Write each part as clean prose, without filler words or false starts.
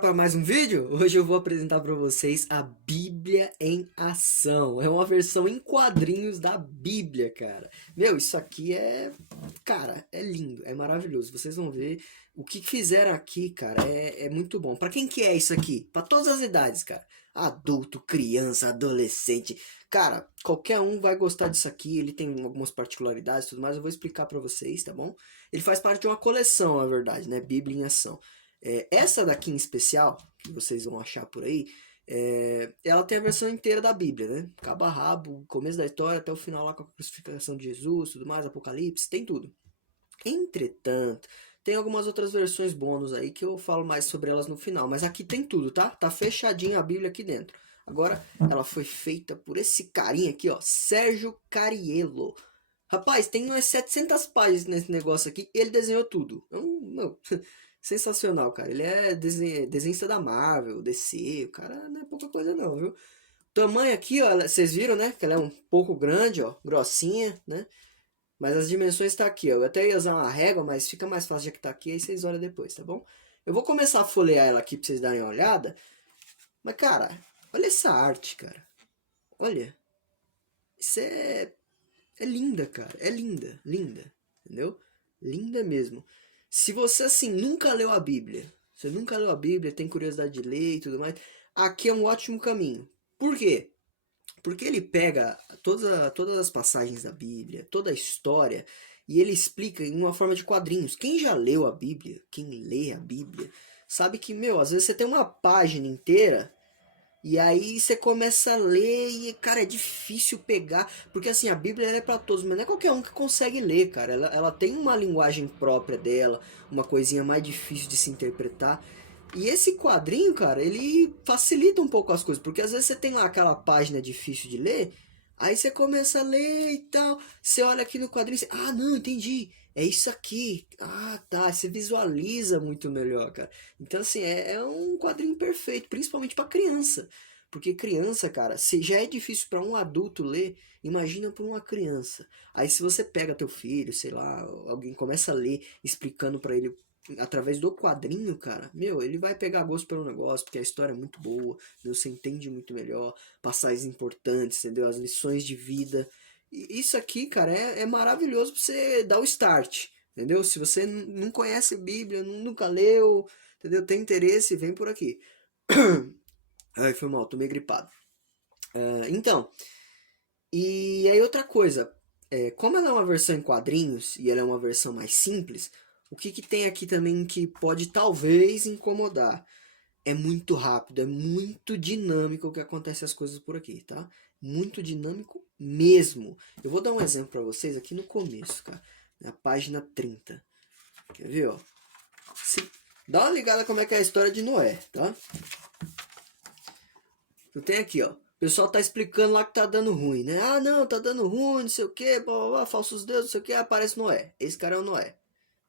Para mais um vídeo, hoje eu vou apresentar para vocês a Bíblia em Ação. É uma versão em quadrinhos da Bíblia, cara. Meu, isso aqui cara, é lindo, é maravilhoso. Vocês vão ver o que fizeram aqui, cara, é muito bom. Para quem que é isso aqui? Para todas as idades, cara. Adulto, criança, adolescente. Cara, qualquer um vai gostar disso aqui. Ele tem algumas particularidades e tudo mais. Eu vou explicar para vocês, tá bom? Ele faz parte de uma coleção, na verdade, né? Bíblia em Ação. Essa daqui em especial, que vocês vão achar por aí, ela tem a versão inteira da Bíblia, né? Cabo a rabo, começo da história até o final lá com a crucificação de Jesus, tudo mais, Apocalipse, tem tudo. Entretanto, tem algumas outras versões bônus aí que eu falo mais sobre elas no final, mas aqui tem tudo, tá? Tá fechadinha a Bíblia aqui dentro. Agora, ela foi feita por esse carinha aqui, ó, Sérgio Cariello. Rapaz, tem umas 700 páginas nesse negócio aqui, ele desenhou tudo. Não, sensacional, cara. Ele é desenhista da Marvel, DC, o cara não é pouca coisa não, viu? O tamanho aqui, ó, vocês viram, né? Que ela é um pouco grande, ó, grossinha, né? Mas as dimensões tá aqui, ó. Eu até ia usar uma régua, mas fica mais fácil já que tá aqui, aí vocês olham depois, tá bom? Eu vou começar a folhear ela aqui pra vocês darem uma olhada. Mas, cara, olha essa arte, cara. Olha. Isso é linda, cara. É linda, linda. Entendeu? Linda mesmo. Se você, assim, nunca leu a Bíblia, você nunca leu a Bíblia, tem curiosidade de ler e tudo mais, aqui é um ótimo caminho. Por quê? Porque ele pega todas as passagens da Bíblia, toda a história, e ele explica em uma forma de quadrinhos. Quem já leu a Bíblia, quem lê a Bíblia, sabe que, meu, às vezes você tem uma página inteira e aí você começa a ler e, cara, é difícil pegar. Porque assim, a Bíblia é para todos, mas não é qualquer um que consegue ler, cara. Ela tem uma linguagem própria dela, uma coisinha mais difícil de se interpretar. E esse quadrinho, cara, ele facilita um pouco as coisas. Porque às vezes você tem lá aquela página difícil de ler, aí você começa a ler e tal. Você olha aqui no quadrinho e você, ah, não, entendi. É isso aqui. Ah, tá. Você visualiza muito melhor, cara. Então, assim, é um quadrinho perfeito, principalmente para criança. Porque criança, cara, se já é difícil para um adulto ler, imagina para uma criança. Aí se você pega teu filho, sei lá, alguém começa a ler explicando para ele através do quadrinho, cara, meu, ele vai pegar gosto pelo negócio, porque a história é muito boa, você entende muito melhor, passagens importantes, entendeu? As lições de vida. E isso aqui, cara, é maravilhoso pra você dar o start, entendeu? Se você não conhece Bíblia, nunca leu, entendeu? Tem interesse, vem por aqui. Ai, foi mal, tô meio gripado. Então, e aí outra coisa, como ela é uma versão em quadrinhos e ela é uma versão mais simples, o que que tem aqui também que pode talvez incomodar? É muito rápido, é muito dinâmico o que acontece as coisas por aqui, tá? Muito dinâmico mesmo. Eu vou dar um exemplo para vocês aqui no começo, cara. Na página 30. Quer ver, ó? Dá uma ligada como é que é a história de Noé, tá? Eu tenho aqui, ó. O pessoal tá explicando lá que tá dando ruim, né? Ah, não, tá dando ruim, não sei o que, blá, blá, blá, falsos deuses, não sei o que, aparece Noé. Esse cara é o Noé.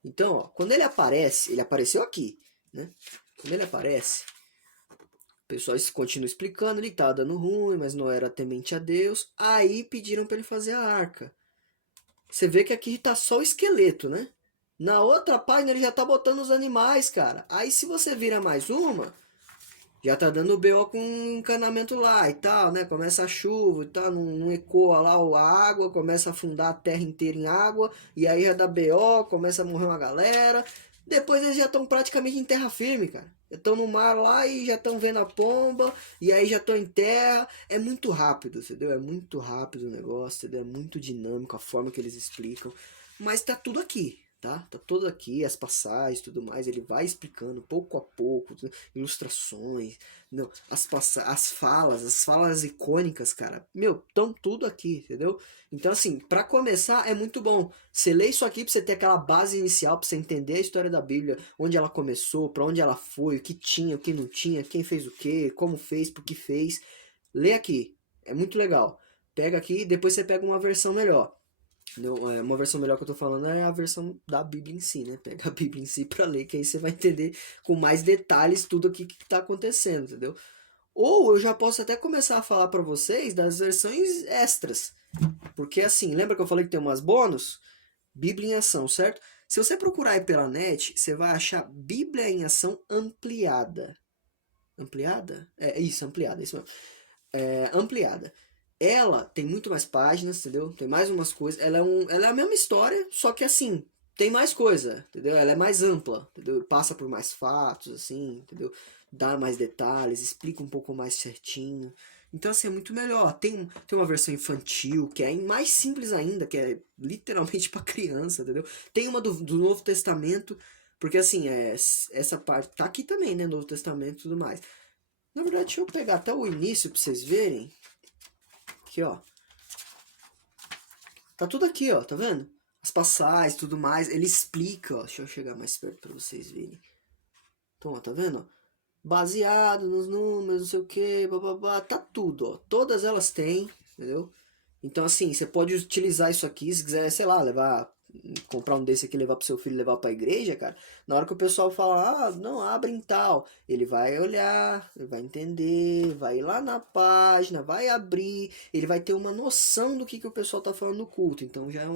Então, ó, quando ele aparece, ele apareceu aqui, né? Quando ele aparece, o pessoal continua explicando, ele tá dando ruim, mas Noé era temente a Deus. Aí pediram para ele fazer a arca. Você vê que aqui tá só o esqueleto, né? Na outra página ele já tá botando os animais, cara. Aí se você vira mais uma, já tá dando BO com encanamento lá e tal, né? Começa a chuva e tal, não ecoa lá a água, começa a afundar a terra inteira em água, e aí já dá BO, começa a morrer uma galera. Depois eles já estão praticamente em terra firme, cara. Estão no mar lá e já estão vendo a pomba, e aí já estão em terra. É muito rápido, entendeu? É muito rápido o negócio, entendeu? É muito dinâmico a forma que eles explicam. Mas tá tudo aqui, tá? Tá tudo aqui, as passagens e tudo mais. Ele vai explicando pouco a pouco, ilustrações, não, as falas icônicas, cara. Meu, estão tudo aqui, entendeu? Então, assim, para começar é muito bom. Você lê isso aqui pra você ter aquela base inicial, pra você entender a história da Bíblia, onde ela começou, para onde ela foi, o que tinha, o que não tinha, quem fez o quê, como fez, por que fez. Lê aqui, é muito legal. Pega aqui e depois você pega uma versão melhor. Não, uma versão melhor que eu tô falando é a versão da Bíblia em si, né? Pega a Bíblia em si pra ler, que aí você vai entender com mais detalhes tudo aqui que tá acontecendo, entendeu? Ou eu já posso até começar a falar pra vocês das versões extras. Porque assim, lembra que eu falei que tem umas bônus? Bíblia em ação, certo? Se você procurar aí pela net, você vai achar Bíblia em ação ampliada. Ampliada? É isso, ampliada, é isso mesmo. Ampliada. Ela tem muito mais páginas, entendeu? Tem mais umas coisas. Ela é a mesma história, só que assim, tem mais coisa, entendeu? Ela é mais ampla, entendeu? Passa por mais fatos, assim, entendeu? Dá mais detalhes, explica um pouco mais certinho. Então, assim, é muito melhor. Tem uma versão infantil, que é mais simples ainda, que é literalmente para criança, entendeu? Tem uma do Novo Testamento, porque assim, essa parte tá aqui também, né? Novo Testamento e tudo mais. Na verdade, deixa eu pegar até o início pra vocês verem. Aqui, ó. Tá tudo aqui, ó. Tá vendo? As passagens, tudo mais. Ele explica, ó. Deixa eu chegar mais perto pra vocês verem. Então, ó, tá vendo? Baseado nos números, não sei o que, bababá. Tá tudo, ó. Todas elas têm, entendeu? Então, assim, você pode utilizar isso aqui, se quiser, sei lá, comprar um desse aqui, levar pro seu filho, levar pra igreja, cara. Na hora que o pessoal fala, ah, não, abre em tal, ele vai olhar, ele vai entender, vai ir lá na página, vai abrir, ele vai ter uma noção do que o pessoal tá falando no culto. Então, já é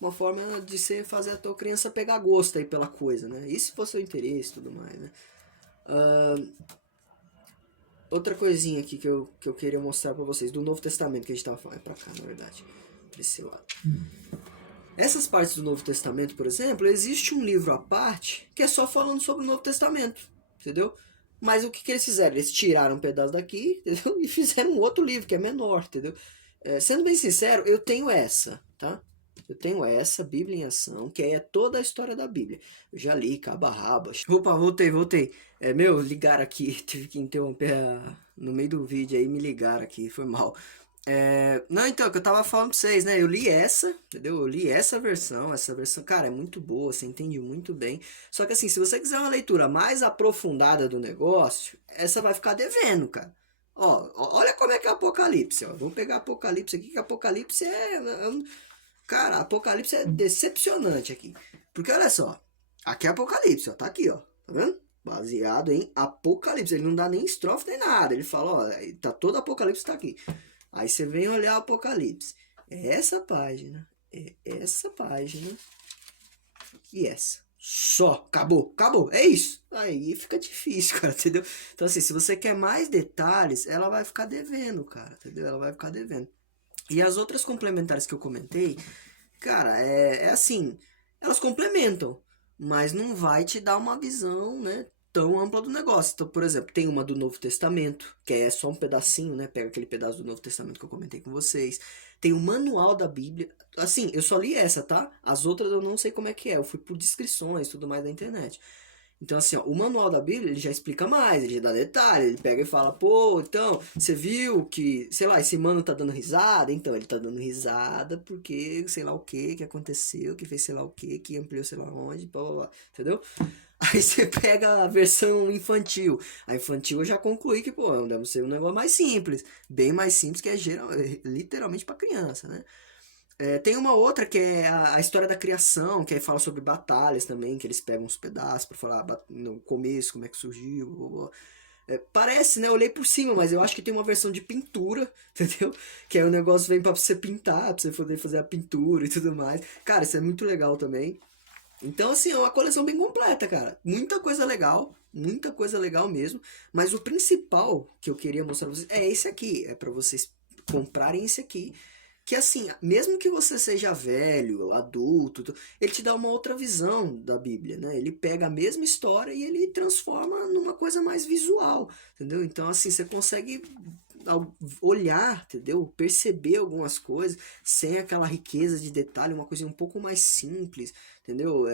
uma forma de você fazer a tua criança pegar gosto aí pela coisa, né? Isso se for seu interesse e tudo mais, né? Outra coisinha aqui que eu queria mostrar pra vocês, do Novo Testamento que a gente tava falando. É pra cá, na verdade. Pra esse lado. Essas partes do Novo Testamento, por exemplo, existe um livro à parte que é só falando sobre o Novo Testamento, entendeu? Mas o que eles fizeram? Eles tiraram um pedaço daqui, entendeu? E fizeram um outro livro que é menor, entendeu? Sendo bem sincero, eu tenho essa, tá? Eu tenho essa, Bíblia em Ação, que é toda a história da Bíblia. Eu já li, cabo a rabo. Opa, voltei. Ligaram aqui, tive que interromper no meio do vídeo aí, me ligaram aqui, foi mal. Não, então, que eu tava falando pra vocês, né? Eu li essa, entendeu? Eu li essa versão, cara, é muito boa, você entende muito bem. Só que assim, se você quiser uma leitura mais aprofundada do negócio, essa vai ficar devendo, cara. Olha como é que é Apocalipse, ó. Vamos pegar Apocalipse aqui, que Apocalipse cara, Apocalipse é decepcionante aqui. Porque olha só, aqui é Apocalipse, ó, tá aqui, ó, tá vendo? Baseado em Apocalipse, ele não dá nem estrofe nem nada, ele fala, ó, tá todo Apocalipse tá aqui. Aí você vem olhar o Apocalipse. É essa página e essa. Só, acabou, é isso. Aí fica difícil, cara, entendeu? Então assim, se você quer mais detalhes, ela vai ficar devendo, cara, entendeu? Ela vai ficar devendo. E as outras complementares que eu comentei, cara, é assim, elas complementam, mas não vai te dar uma visão, né, tão ampla do negócio. Então, por exemplo, tem uma do Novo Testamento, que é só um pedacinho, né, pega aquele pedaço do Novo Testamento que eu comentei com vocês. Tem o manual da Bíblia. Assim, eu só li essa, tá? As outras eu não sei como é que é, eu fui por descrições e tudo mais na internet. Então, assim, ó, o manual da Bíblia, ele já explica mais, ele já dá detalhe, ele pega e fala, pô, então, você viu que, sei lá, esse mano tá dando risada? Então, ele tá dando risada porque, sei lá o que aconteceu, que fez sei lá o que ampliou sei lá onde, blá blá blá, entendeu? Aí você pega a versão infantil. A infantil eu já concluí que, pô, deve ser um negócio mais simples, bem mais simples, que literalmente pra criança, né? Tem uma outra que é a história da criação, que aí fala sobre batalhas também, que eles pegam uns pedaços pra falar no começo, como é que surgiu. Blá, blá, blá. Parece, né? Eu olhei por cima, mas eu acho que tem uma versão de pintura, entendeu? Que aí o negócio vem pra você pintar, pra você poder fazer a pintura e tudo mais. Cara, isso é muito legal também. Então, assim, é uma coleção bem completa, cara. Muita coisa legal mesmo. Mas o principal que eu queria mostrar pra vocês é esse aqui. É pra vocês comprarem esse aqui. Que assim, mesmo que você seja velho, adulto, ele te dá uma outra visão da Bíblia, né? Ele pega a mesma história e ele transforma numa coisa mais visual, entendeu? Então, assim, você consegue olhar, entendeu? Perceber algumas coisas sem aquela riqueza de detalhe, uma coisa um pouco mais simples, entendeu?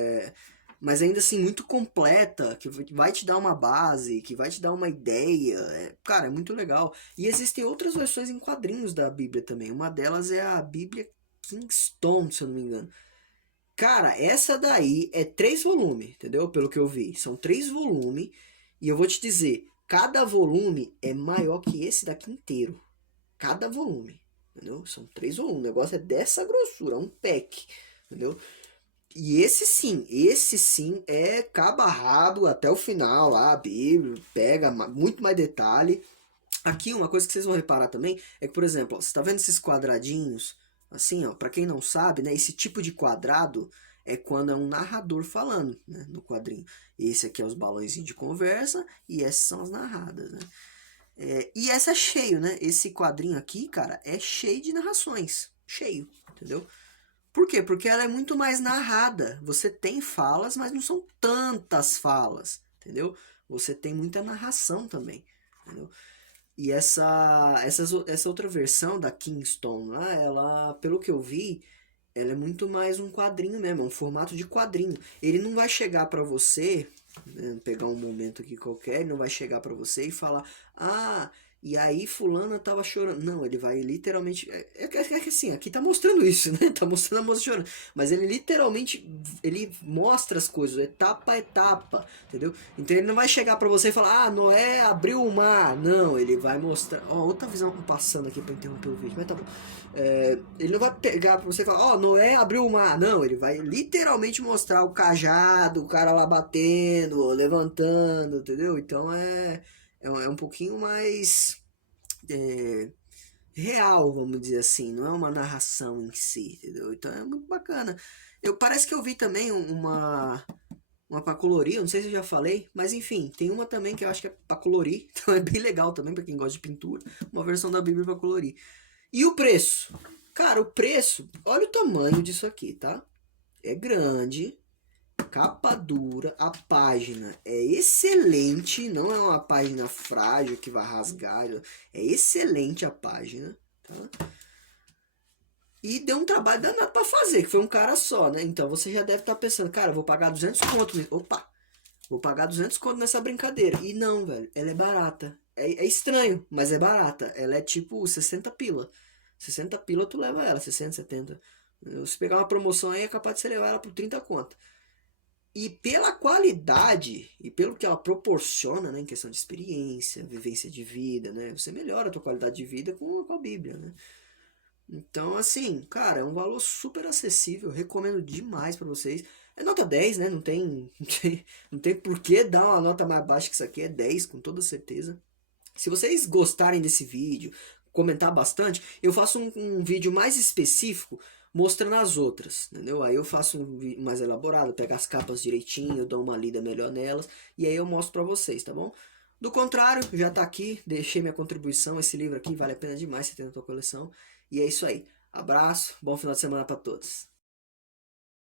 Mas ainda assim muito completa, que vai te dar uma base, que vai te dar uma ideia. Cara, é muito legal. E existem outras versões em quadrinhos da Bíblia também. Uma delas é a Bíblia Kingston, se eu não me engano. Cara, essa daí é 3 volumes, entendeu? Pelo que eu vi. São 3 volumes. E eu vou te dizer, cada volume é maior que esse daqui inteiro. Cada volume. Entendeu? São 3 volumes. O negócio é dessa grossura, um pack. Entendeu? E esse sim é cabo a rabo até o final lá, a Bíblia, pega muito mais detalhe. Aqui uma coisa que vocês vão reparar também é que, por exemplo, ó, você tá vendo esses quadradinhos? Assim, ó, pra quem não sabe, né, esse tipo de quadrado é quando é um narrador falando, né, no quadrinho. Esse aqui é os balõezinhos de conversa e essas são as narradas, né? E essa é cheio, né? Esse quadrinho aqui, cara, é cheio de narrações. Cheio, entendeu? Por quê? Porque ela é muito mais narrada. Você tem falas, mas não são tantas falas, entendeu? Você tem muita narração também, entendeu? E essa outra versão da Kingston lá, ela, pelo que eu vi, ela é muito mais um quadrinho mesmo, é um formato de quadrinho. Ele não vai chegar pra você, né, pegar um momento aqui qualquer, ele não vai chegar pra você e falar, ah, e aí fulana tava chorando. Não, ele vai literalmente, é que assim, aqui tá mostrando isso, né? Tá mostrando a moça chorando. Mas ele literalmente, ele mostra as coisas, etapa a etapa, entendeu? Então ele não vai chegar pra você e falar, ah, Noé abriu o mar. Não, ele vai mostrar, ó, outra visão passando aqui pra interromper o vídeo, mas tá bom. Ele não vai pegar pra você e falar, ó, Noé abriu o mar. Não, ele vai literalmente mostrar o cajado, o cara lá batendo, levantando, entendeu? Então é um pouquinho mais é, real, vamos dizer assim. Não é uma narração em si, entendeu? Então é muito bacana. Parece que eu vi também uma pra colorir, eu não sei se eu já falei, mas enfim, tem uma também que eu acho que é pra colorir, então é bem legal também pra quem gosta de pintura, uma versão da Bíblia pra colorir. E o preço? Cara, o preço, olha o tamanho disso aqui, tá? É grande, capa dura, a página é excelente, não é uma página frágil que vai rasgar, é excelente a página, tá? E deu um trabalho danado pra fazer, que foi um cara só, né? Então você já deve estar pensando, cara, eu vou pagar 200 conto, opa, vou pagar 200 conto nessa brincadeira. E não, velho, ela é barata. É estranho, mas é barata. Ela é tipo 60 pila. 60 pila tu leva ela, 60, 70. Se pegar uma promoção aí é capaz de você levar ela por 30 conto. E pela qualidade e pelo que ela proporciona, né, em questão de experiência, vivência de vida, né, você melhora a tua qualidade de vida com a Bíblia, né. Então, assim, cara, é um valor super acessível, recomendo demais pra vocês. É nota 10, né, não tem por que dar uma nota mais baixa que isso aqui, é 10 com toda certeza. Se vocês gostarem desse vídeo, comentar bastante, eu faço um vídeo mais específico mostrando as outras, entendeu? Aí eu faço um vídeo mais elaborado, pego as capas direitinho, eu dou uma lida melhor nelas, e aí eu mostro pra vocês, tá bom? Do contrário, já tá aqui, deixei minha contribuição, esse livro aqui vale a pena demais você ter na tua coleção. E é isso aí. Abraço, bom final de semana pra todos.